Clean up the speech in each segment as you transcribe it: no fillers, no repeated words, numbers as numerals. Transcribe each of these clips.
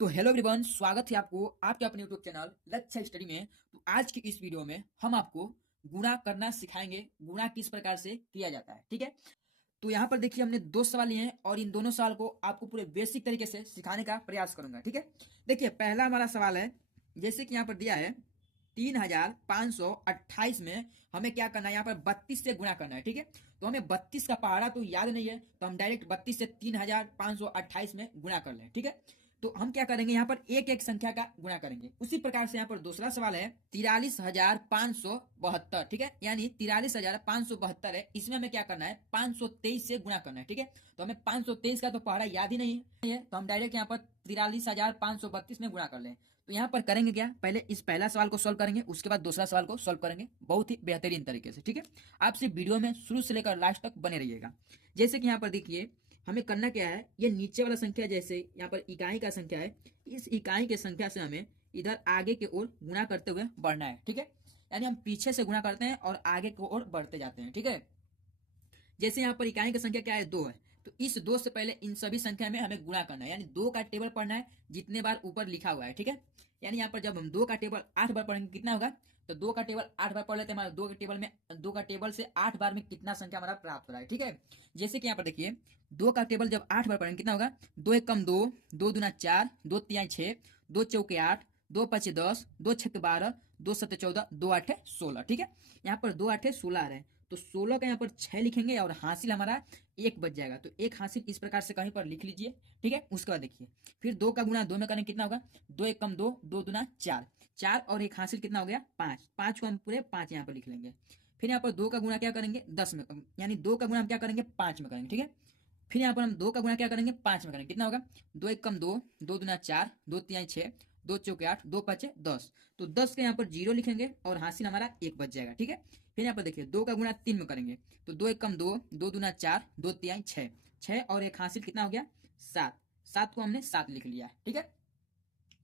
तो hello everyone, स्वागत है आपको आपके अपने यूट्यूब चैनल लक्ष्य स्टडी में। तो आज की इस वीडियो में हम आपको गुणा करना सिखाएंगे। गुणा किस प्रकार से किया जाता है, ठीक है। तो यहाँ पर देखिए, हमने दो सवाल लिए हैं और इन दोनों सवाल को आपको पूरे बेसिक तरीके से सिखाने का प्रयास करूंगा, ठीक है। देखिए, पहला हमारा सवाल है, जैसे कि यहाँ पर दिया है 3528 में हमें क्या करना है, यहाँ पर 32 से गुणा करना है, ठीक है। तो हमें 32 का पहाड़ा तो याद नहीं है, तो हम डायरेक्ट 32 से 3528 में गुणा कर लें, ठीक है। तो हम क्या करेंगे, यहाँ पर एक एक संख्या का गुणा करेंगे। उसी प्रकार से यहाँ पर दूसरा सवाल है 43,572, ठीक है, यानी 43,572 है। इसमें हमें क्या करना है, 523 से गुणा करना है, ठीक है। तो हमें 523 का तो पहाड़ा याद ही नहीं है, तो हम डायरेक्ट यहाँ पर 43,532 में गुणा कर लें। तो यहाँ पर करेंगे क्या, पहले इस पहला सवाल को सोल्व करेंगे, उसके बाद दूसरा सवाल को सोल्व करेंगे बहुत ही बेहतरीन तरीके से, ठीक है। आप सिर्फ वीडियो में शुरू से लेकर लास्ट तक बने रहिएगा। जैसे कि यहाँ पर देखिए, हमें करना क्या है, ये नीचे वाला संख्या जैसे यहाँ पर इकाई का संख्या है, इस इकाई के संख्या से हमें इधर आगे की ओर गुणा करते हुए बढ़ना है, ठीक है। यानी हम पीछे से गुणा करते हैं और आगे की ओर बढ़ते जाते हैं, ठीक है। जैसे यहाँ पर इकाई की संख्या क्या है, 2 है, तो इस 2 से पहले इन सभी संख्या में हमें गुणा करना है, यानी 2 का टेबल पढ़ना है जितने बार ऊपर लिखा हुआ है, ठीक है। यानी यहाँ पर जब हम 2 का टेबल 8 बार पढ़ेंगे कितना होगा, तो 2 का टेबल 8 बार पढ़ लेते हैं, हमारा 2 का टेबल से 8 बार में कितना संख्या हमारा प्राप्त हो रहा है, ठीक है। जैसे कि यहाँ पर देखिए, 2 का टेबल जब 8 बार पढ़ेंगे कितना होगा, 2 एक कम 2, 2 दूना 4, 2 तिहाई 6, 2 चौके 8, 2 पचे 10, 2 छक्के 12, 2 सत्ते 14, 2 आठे 16, ठीक है। यहाँ पर 2 आठे 16 आ रहे हैं, तो 16 का यहाँ पर 6 लिखेंगे और हासिल हमारा 1 बच जाएगा। तो एक हासिल इस प्रकार से कहीं पर लिख लीजिए, ठीक है। उसके बाद देखिए, फिर 2 का गुणा 2 में करें कितना होगा, 2 एक कम 2, 2 दूना 4, 4 और एक हासिल कितना हो गया 5, 5 को हम पूरे 5 यहाँ पर लिख लेंगे। फिर यहाँ पर 2 का गुणा क्या करेंगे 10 में, यानी 2 का गुणा हम क्या करेंगे 5 में करेंगे, ठीक है। फिर यहाँ पर हम 2 का गुणा क्या करेंगे 5 में करेंगे, कितना होगा, 2 एक कम 2, 2 दूना 4, 2 तिहाई 6, 2 चौके 8, 2 पचे 10, तो 10 के यहाँ पर 0 लिखेंगे और हासिल हमारा 1 बच जाएगा, ठीक है। फिर यहाँ पर देखिए, 2 का गुणा 3 में करेंगे, तो 2 एक कम 2, 2 दूना 4, 2 तिहाई 6, 6 और एक हासिल कितना हो गया 7, 7 को हमने 7 लिख लिया, ठीक है।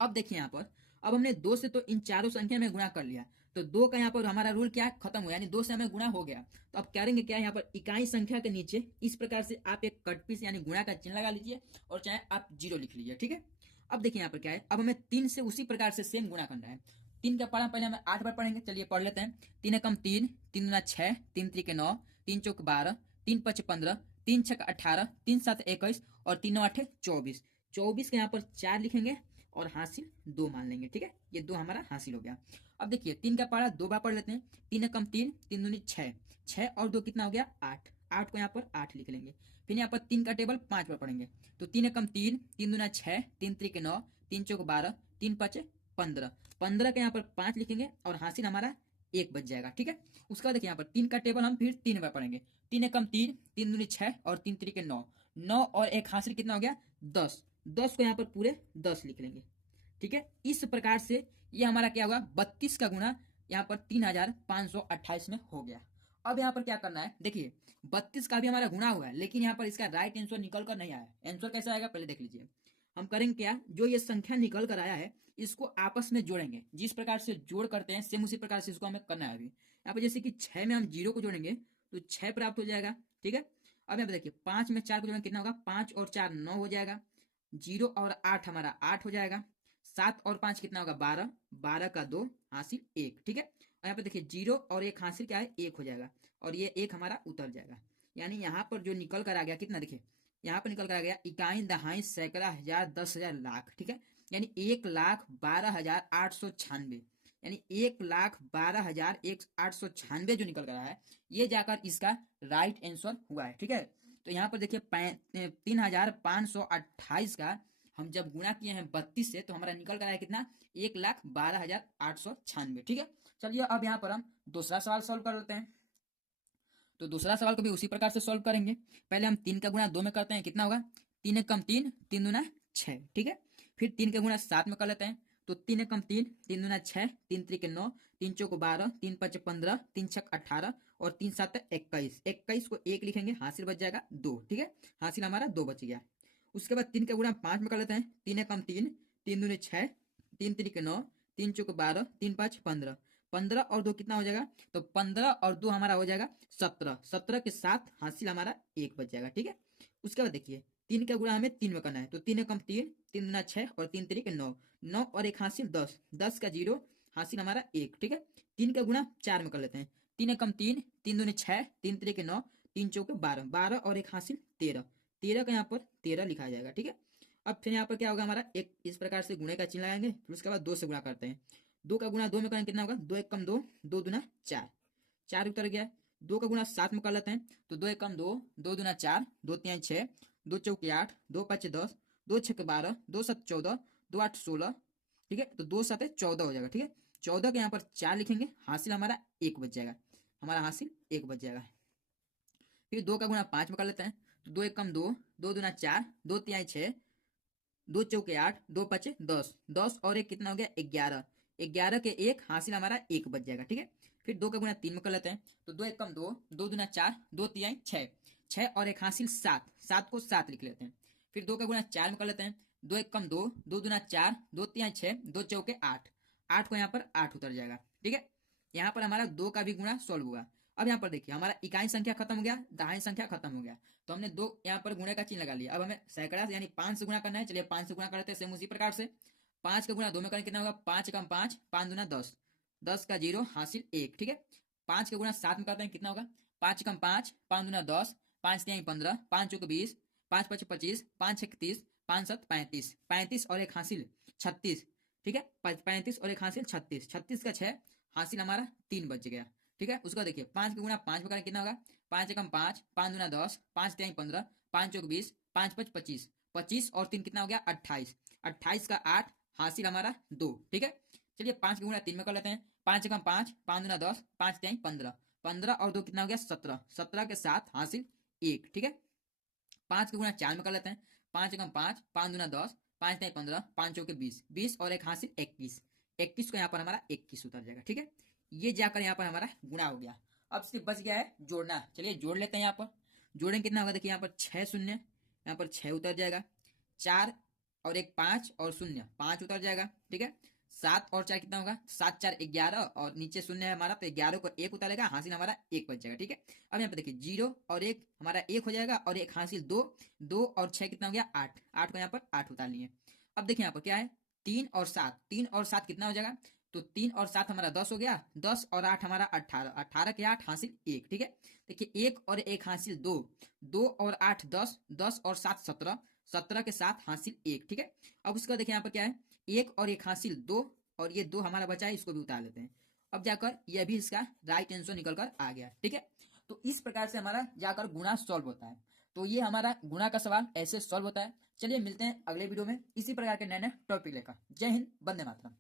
अब देखिए यहाँ पर, अब हमने 2 से तो इन चारों संख्या में गुणा कर लिया, तो 2 का यहाँ पर हमारा रूल क्या खत्म हुआ, यानी 2 से हमें गुणा हो गया। तो अब करेंगे क्या, यहाँ पर इकाई संख्या के नीचे इस प्रकार से आप एक कट पीस यानी गुणा का चिन्ह लगा लीजिए और चाहे आप 0 लिख लीजिए, ठीक है। अब देखिए यहाँ पर क्या है, अब हमें 3 से उसी प्रकार से सेम गुणा करना है। 3 का पढ़ा पहले हमें 8 बार पढ़ेंगे, चलिए पढ़ लेते हैं। 3 एकम 3, 3 दूना 6, 3 त्रिके 9, 3 चौक 12, 3 पच 15, 3 छक 18, 3 सात 21 और 3 नौ 8 24, 24 के यहाँ पर 4 लिखेंगे और हासिल 2 मान लेंगे, ठीक है। ये 2 हमारा हासिल हो गया। अब देखिए, 3 का पहाड़ा 2 बार पढ़ लेते हैं। 3 एकम 3, 3 दूनी 6, 6 और 2 कितना हो गया 8, 8 को यहाँ पर 8 लिख लेंगे। फिर यहाँ पर 3 का टेबल 5 बार पढ़ेंगे, तो 3 एकम 3, 3 दूना 6, 3 त्रिके 9, 3 चौक 12, 3 पचे 15, 15 के यहाँ पर 5 लिखेंगे और हासिल हमारा 1 बच जाएगा, ठीक है। उसके बाद देखिए, यहाँ पर 3 का टेबल हम फिर 3 बार पढ़ेंगे। 3 एकम 3, 3 दूनी 6 और 3 त्रिके 9, 9 और एक हासिल कितना हो गया 10, 10 को यहाँ पर पूरे 10 लिख लेंगे, ठीक है। इस प्रकार से ये हमारा क्या होगा, 32 का गुणा यहाँ पर 3528 में हो गया। अब यहाँ पर क्या करना है, देखिए 32 का भी हमारा गुणा हुआ है, लेकिन यहाँ पर इसका राइट आंसर निकल कर नहीं आया। आंसर कैसा आएगा पहले देख लीजिए। हम करेंगे क्या, जो ये संख्या निकल कर आया है इसको आपस में जोड़ेंगे, जिस प्रकार से जोड़ करते हैं सेम उसी प्रकार से इसको हमें करना है। अभी यहाँ पर जैसे कि 6 में हम 0 को जोड़ेंगे तो 6 प्राप्त हो जाएगा, ठीक है। अब यहाँ पे देखिए, 5 में 4 को जोड़ेंगे कितना होगा, 5 और 4 9 हो जाएगा, 0 और 8 हमारा 8 हो जाएगा, 7 और 5 कितना होगा 12, 12 का 2 हासिल 1, ठीक है। और यहाँ पे देखिए 0 और 1 हासिल क्या है 1 हो जाएगा और ये 1 हमारा उतर जाएगा। यानी यहाँ पर जो निकल कर आ गया कितना, देखिए यहाँ पर निकल कर आ गया इकाई दहाई सैकड़ा हजार 10,000 लाख, ठीक है। यानी 1,12,896, यानी 1,12,896 जो निकल कर आया है, ये जाकर इसका राइट आंसर हुआ है, ठीक है। तो यहाँ पर देखिए 3,528 का हम जब गुणा किए हैं 32 से, तो हमारा निकल कर आया कितना 1,12,896, ठीक है। चलिए अब यहाँ पर हम दूसरा सवाल सॉल्व कर लेते हैं। तो दूसरा सवाल को भी उसी प्रकार से सॉल्व करेंगे। पहले हम 3 का गुणा 2 में करते हैं, कितना होगा 3 एक कम 3, 3 दूना 6, ठीक है। फिर 3 का गुणा 7 में कर लेते हैं, तो 3 एक कम 3, 3 दूना 6, 3 त्रिके 9, 3 चौक 12, 3 पच 15, 3 छक 18 और 3 सात 21, 21 को 1 लिखेंगे, हासिल बच जाएगा 2, ठीक है। हासिल हमारा 2 बच गया। उसके बाद 3 का गुणा 5 में कर लेते हैं। 3 एक कम 3, 3 दूनी 6, 3 त्रिके 9, 3 चौक 12, 3 पाँच 15, 15 और 2 कितना हो जाएगा, तो 15 और 2 हमारा हो जाएगा 17, 17 के साथ हासिल हमारा 1 बच जाएगा, ठीक है। उसके बाद देखिए 3 का गुणा हमें 3 में करना है, तो 3 एकम 3, 3 दूना 6 और 3 तरीके 9, 9 और एक हासिल 10, 10 का 0 हासिल हमारा 1, ठीक है। 3 का गुणा 4 में कर लेते हैं, 3 एकम 3, 3 दूनी 6, 3 तरीके 9, 3 चौके 12, 12 और एक हासिल 13, 13 का यहाँ पर 13 लिखा जाएगा, ठीक है। अब फिर यहाँ पर क्या होगा हमारा, एक इस प्रकार से गुणे का चिन्ह लगाएंगे, फिर उसके बाद 2 से गुणा करते हैं। 2 का गुणा 2 में करेंगे कितना होगा, 2 एकम 2, 2 दूना 4, 4 उतर गया। 2 का गुणा 7 में कर लेते हैं, तो 2 एकम 2, 2 दूना 4, 2 तिहाई 6, 2 चौके 8, 2 पाँच 10, 2 छक्के 12, 2 7 14, 2 8 16, ठीक है। तो 2 7 14 हो जाएगा, ठीक है। 14 के यहाँ पर 4 लिखेंगे, हासिल हमारा 1 बच जाएगा, हमारा हासिल 1 बच जाएगा। फिर 2 का गुणा 5 में कर लेते हैं, तो 2 एकम 2, 2 दूना 4, 2 तिहाई 6, 2 चौके 8, 2 पाँचे 10, 10 और एक कितना हो गया 11, 11 के 1 हासिल हमारा 1 बच जाएगा, ठीक है। फिर 2 का गुणा 3 में कर लेते हैं, तो 2 एकम 2, 2 दूना 4, 2 तिहाई 6, 6 और एक हासिल 7, 7 को 7 लिख लेते हैं। फिर 2 का गुणा 4 में कर लेते हैं, 2 एकम 2, 2 दूना 4, 2 तिहाई 6, 2 चौके 8, 8 को यहाँ पर 8 उतर जाएगा, ठीक है। यहाँ पर हमारा 2 का भी गुणा सॉल्व हुआ। अब यहाँ पर देखिए हमारा इकाई संख्या खत्म हो गया, दहाई संख्या खत्म हो गया, तो हमने 2 यहाँ पर गुणे का चिन्ह लगा लिया। अब हमें सैकड़ा यानी 5 से गुणा करना है, चलिए 5 से गुणा करते हैं सेम उसी प्रकार से। 5 का गुणा 2 में करें कितना होगा, 5 कम 5, 5 दूना 10, 10 का 0 हासिल 1, ठीक है। 5 का गुणा 7 में करते हैं कितना होगा, 5 कम 5, 5 दूना 10, 5 तिहाई 15, 5 चौके 20, 5 पचे 25, 5 छक्के 30, 5 7 35, 35 और एक हासिल 36, ठीक है। 35 और एक हासिल 36, 36 का 6 हासिल हमारा 3 बच गया, ठीक है। उसका देखिए 5 का गुणा 5 में करें कितना होगा, 5 एकम 5, 5 दूना 10, 5 तिहाई 15, 5 चौके 20, 5 पच 25, 25 और 3 कितना हो गया 28, 28 का 8 हासिल हमारा 2, ठीक है। चलिए 5 का गुणा 3 में कर लेते हैं, 5 एकम 5, 5 दूना 10, 5 तिहाई 15, 15 और 2 कितना हो गया 17, 17 के 7 हासिल 1, ठीक है। 5 का गुणा 4 में कर लेते हैं, 5 एकम 5, 5 दूना 10, 5 तिहाई 15, 5 चौके 20, 20 और एक हासिल 21, 21 को यहाँ पर हमारा 21 उतर जाएगा, ठीक है। ये जाकर यहाँ पर हमारा गुणा हो गया। अब सिर्फ बच गया है जोड़ना, चलिए जोड़ लेते हैं। यहाँ पर जोड़ेंगे कितना होगा, देखिए यहाँ पर 6 शून्य, यहाँ पर 6 उतर जाएगा, 4 और एक 5 और शून्य 5 उतर जाएगा, ठीक है। 7 और 4 कितना होगा, 7 4 11 और नीचे शून्य है हमारा, तो 11 को 1 उतारेगा, हासिल हमारा 1 बच जाएगा, ठीक है। अब यहाँ पर देखिए 0 और 1 हमारा 1 हो जाएगा और एक हासिल 2, 2 और 6 कितना हो गया 8, 8 को यहाँ पर 8 उतार लिए। अब देखिए यहाँ पर क्या है 3 और 7, 3 और 7 कितना हो जाएगा, तो 3 और 7 हमारा 10 हो गया, 10 और 8 हमारा 18, 18 के 8 हासिल 1, ठीक है। देखिए 1 और 1 हासिल 2, 2 और 8 10, 10 और 7 17, 17 के 7 हासिल 1, ठीक है। अब उसका देखिए यहाँ पर क्या है 1 और 1 हासिल 2 और ये 2 हमारा बचा है, इसको भी उतार लेते हैं। अब जाकर यह भी इसका राइट आंसर निकल कर आ गया, ठीक है। तो इस प्रकार से हमारा जाकर गुणा सॉल्व होता है। तो ये हमारा गुणा का सवाल ऐसे सॉल्व होता है। चलिए मिलते हैं अगले वीडियो में इसी प्रकार के नए नए टॉपिक लेकर। जय हिंद, वंदे मातरम।